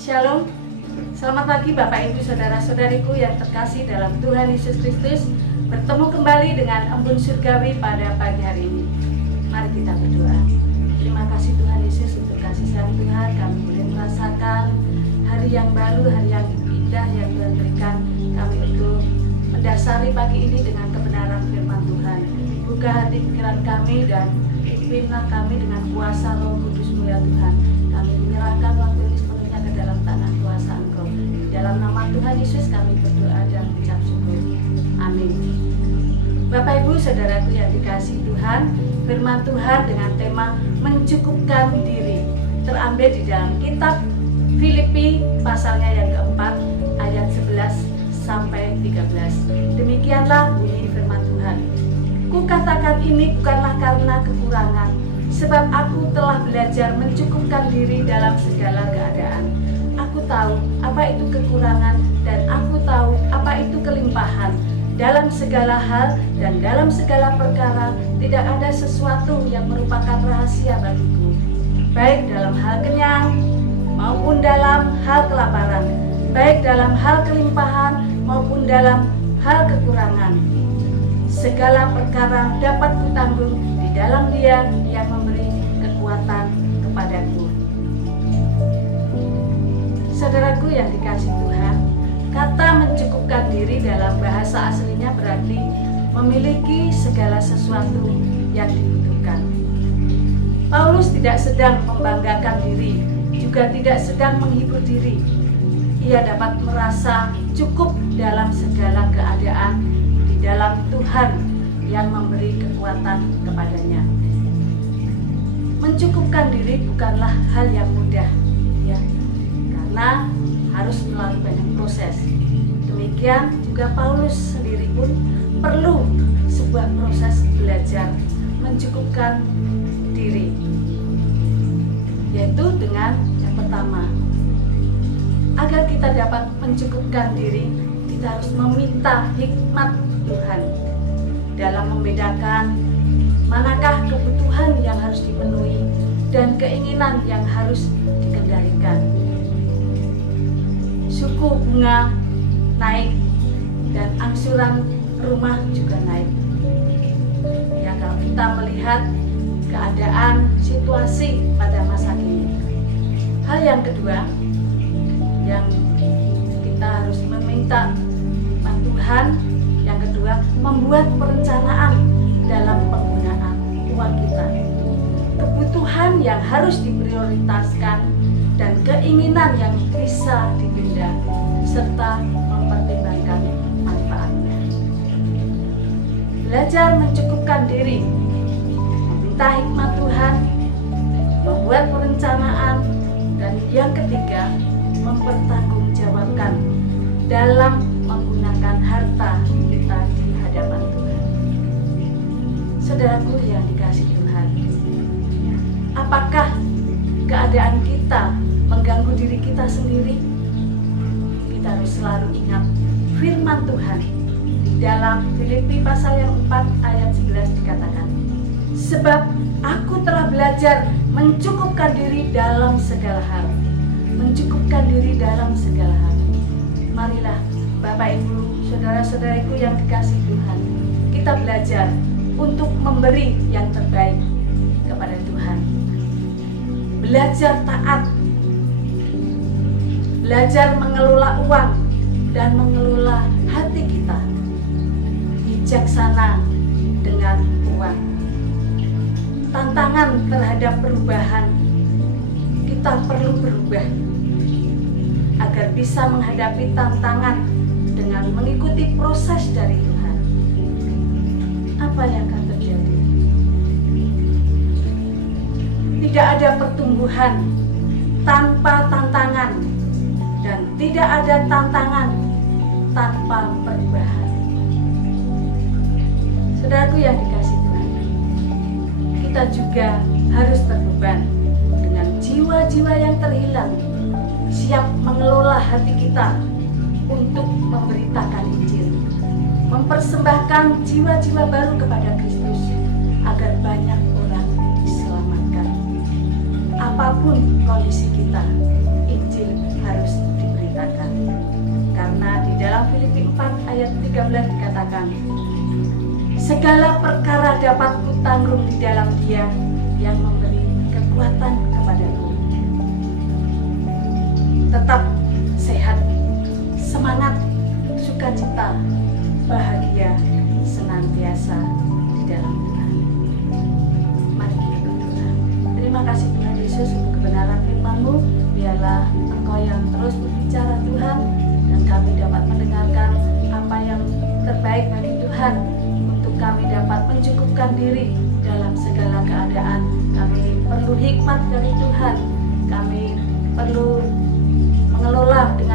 Shalom, selamat pagi Bapak Ibu Saudara-saudariku yang terkasih dalam Tuhan Yesus Kristus. Bertemu kembali dengan embun surgawi pada pagi hari ini. Mari kita berdoa. Terima kasih Tuhan Yesus untuk kasih sayang Tuhan. Kami boleh merasakan hari yang baru, hari yang indah yang Tuhan berikan kami untuk mendasari pagi ini dengan kebenaran firman Tuhan. Buka hati pikiran kami dan pimpinlah kami dengan kuasa Roh Kudus-Mu ya Tuhan. Kami menyerahkan waktu ini sepenuhnya ke dalam tangan kuasa Engkau. Di dalam nama Tuhan Yesus kami berdoa dan ucap syukur. Amin. Bapak Ibu Saudaraku yang dikasihi Tuhan, firman Tuhan dengan tema mencukupkan diri terambil di dalam kitab Filipi pasalnya yang keempat ayat 11 sampai 13. Demikianlah bunyi firman Tuhan. Kukatakan ini bukanlah karena kekurangan, sebab aku telah belajar mencukupkan diri dalam segala keadaan. Aku tahu apa itu kekurangan dan aku tahu apa itu kelimpahan. Dalam segala hal dan dalam segala perkara tidak ada sesuatu yang merupakan rahasia bagiku, baik dalam hal kenyang maupun dalam hal kelaparan, baik dalam hal kelimpahan maupun dalam hal kekurangan. Segala perkara dapat kutanggung di dalam Dia yang memberi kekuatan kepadaku. Saudaraku yang dikasihi Tuhan, kata mencukupkan diri dalam bahasa aslinya berarti memiliki segala sesuatu yang dibutuhkan. Paulus tidak sedang membanggakan diri, juga tidak sedang menghibur diri. Ia dapat merasa cukup dalam segala keadaan di dalam Tuhan yang memberi kekuatan kepadanya. Mencukupkan diri bukanlah hal yang mudah, ya, karena harus melalui banyak proses. Demikian juga Paulus sendiri pun perlu sebuah proses belajar mencukupkan diri, yaitu dengan yang pertama, agar kita dapat mencukupkan diri, kita harus meminta hikmat Tuhan dalam membedakan manakah kebutuhan yang harus dipenuhi dan keinginan yang harus dikendalikan. Suku bunga naik dan angsuran rumah juga naik. Ya, kalau kita melihat keadaan situasi pada masa kini. Hal yang kedua yang kita harus meminta Tuhan, yang kedua membuat perencanaan dalam penggunaan uang kita. Kebutuhan yang harus diprioritaskan dan keinginan yang bisa ditunda serta mempertimbangkan manfaatnya. Belajar mencukupkan diri, meminta hikmat Tuhan, membuat perencanaan, dan yang ketiga mempertanggungjawabkan dalam menggunakan harta kita di hadapan Tuhan. Saudaraku yang dikasihi Tuhan, apakah keadaan kita mengganggu diri kita sendiri? Kita harus selalu ingat firman Tuhan di dalam Filipi pasal yang 4 ayat 11 dikatakan, sebab aku telah belajar mencukupkan diri dalam segala hal. Mencukupkan diri dalam segala hal. Marilah Bapak Ibu, saudara-saudariku yang dikasihi Tuhan, kita belajar untuk memberi yang terbaik kepada Tuhan. Belajar taat, belajar mengelola uang dan mengelola hati kita, bijaksana dengan uang. Tantangan terhadap perubahan, kita perlu berubah agar bisa menghadapi tantangan dengan mengikuti proses dari Tuhan. Apa yang akan terjadi? Tidak ada pertumbuhan tanpa tantangan, dan tidak ada tantangan tanpa perubahan. Saudaraku yang dikasihi Tuhan, kita juga harus berbeban dengan jiwa-jiwa yang terhilang, siap mengelola hati kita untuk memberitakan Injil, mempersembahkan jiwa-jiwa baru kepada Kristus agar banyak orang diselamatkan. Apapun kondisi kita, Injil harus 13 dikatakan, segala perkara dapat kutanggung di dalam Dia yang memberi kekuatan kepadaku. Tetap sehat, semangat, sukacita, bahagia senantiasa di dalam Tuhan. Mari kita berdoa. Terima kasih Tuhan Yesus untuk kebenaran firman-Mu. Biarlah Engkau yang terus berbicara Tuhan, dan kami dapat mendengarkan apa yang terbaik bagi Tuhan, untuk kami dapat mencukupkan diri dalam segala keadaan. Kami perlu hikmat dari Tuhan. Kami perlu mengelola dengan